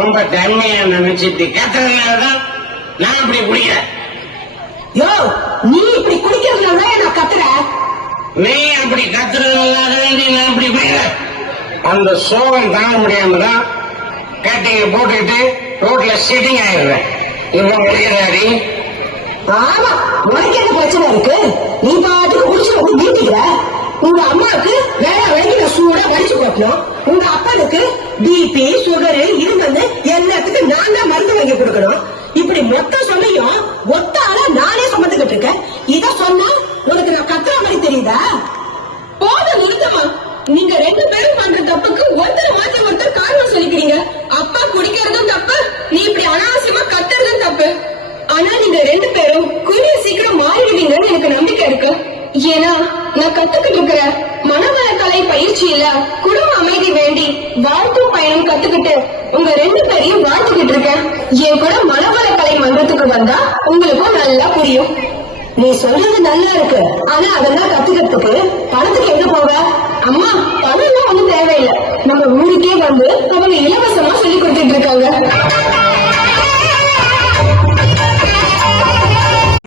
ரொம்ப தன்மையா நினைச்சிட்டு கத்துறதுனாலதான் நான் இப்படி குடிக்கிறேன். யோ, நீ இப்படி குடிக்கிறதுனால நான் கத்துறேன். நீ அப்படி கத்துறதுனால நான் இப்படி குடிக்கிறேன். அந்த சோகம் தாங்க முடியாம தான் கட்டிங்க போட்டுக்கிட்டு ரோட்ல செட்டிங் ஆயிடுறேன். இவன் குடிக்கிறாடி. ஆமா, உனக்கு என்ன பிரச்சனை இருக்கு? நீ பாட்டுக்கு குடிச்சு வந்து வீட்டுக்கிற. உங்க அம்மாவுக்கு வேலை வரைக்கும் நான் சூடா வடிச்சு போட்டணும். உங்க அப்பனுக்கு பிபி சுகர் இருந்தது எல்லாத்துக்கும் நான் தான் மருந்து வாங்கி கொடுக்கணும். இப்படி மொத்த சொல்லியும் ஒத்த ஆளா நானே சுமந்துகிட்டு இருக்கேன். இத சொன்னா உனக்கு நான் கத்துற மாதிரி தெரியுதா? போத நிறுத்தமா, நீங்க ரெண்டு பேரும் பண்ற தப்புக்கு ஒருத்தர் மாற்றி ஒருத்தர் காரணம் சொல்லிக்கிறீங்க. அப்பா குடிக்கிறதும் தப்பு, நீ இப்படி அனாவசியமா கத்துறதும் தப்பு. ஆனா நீங்க ரெண்டு பேரும் கூடிய சீக்கிரம் மாறிடுவீங்கன்னு எனக்கு நம்பிக்கை இருக்கு. ஏன்னா நான் கத்துக்கிட்டு இருக்கிற மனவளக்கலை பயிற்சியில குடும்ப அமைதி வேண்டி வாழ்க்கும் பயணம் கத்துக்கிட்டு உங்க ரெண்டு பேரையும் வாழ்த்துக்கிட்டு இருக்கேன். என் கூட மனவளக்கலை மன்றத்துக்கு வந்தா உங்களுக்கும் நல்லா புரியும். நீ சொல்றது நல்லா இருக்கு, ஆனா அதெல்லாம் கத்துக்கிறதுக்கு பணத்துக்கு எங்க போக? அம்மா, பணம் ஒண்ணும் தேவையில்லை. நம்ம ஊருக்கே வந்து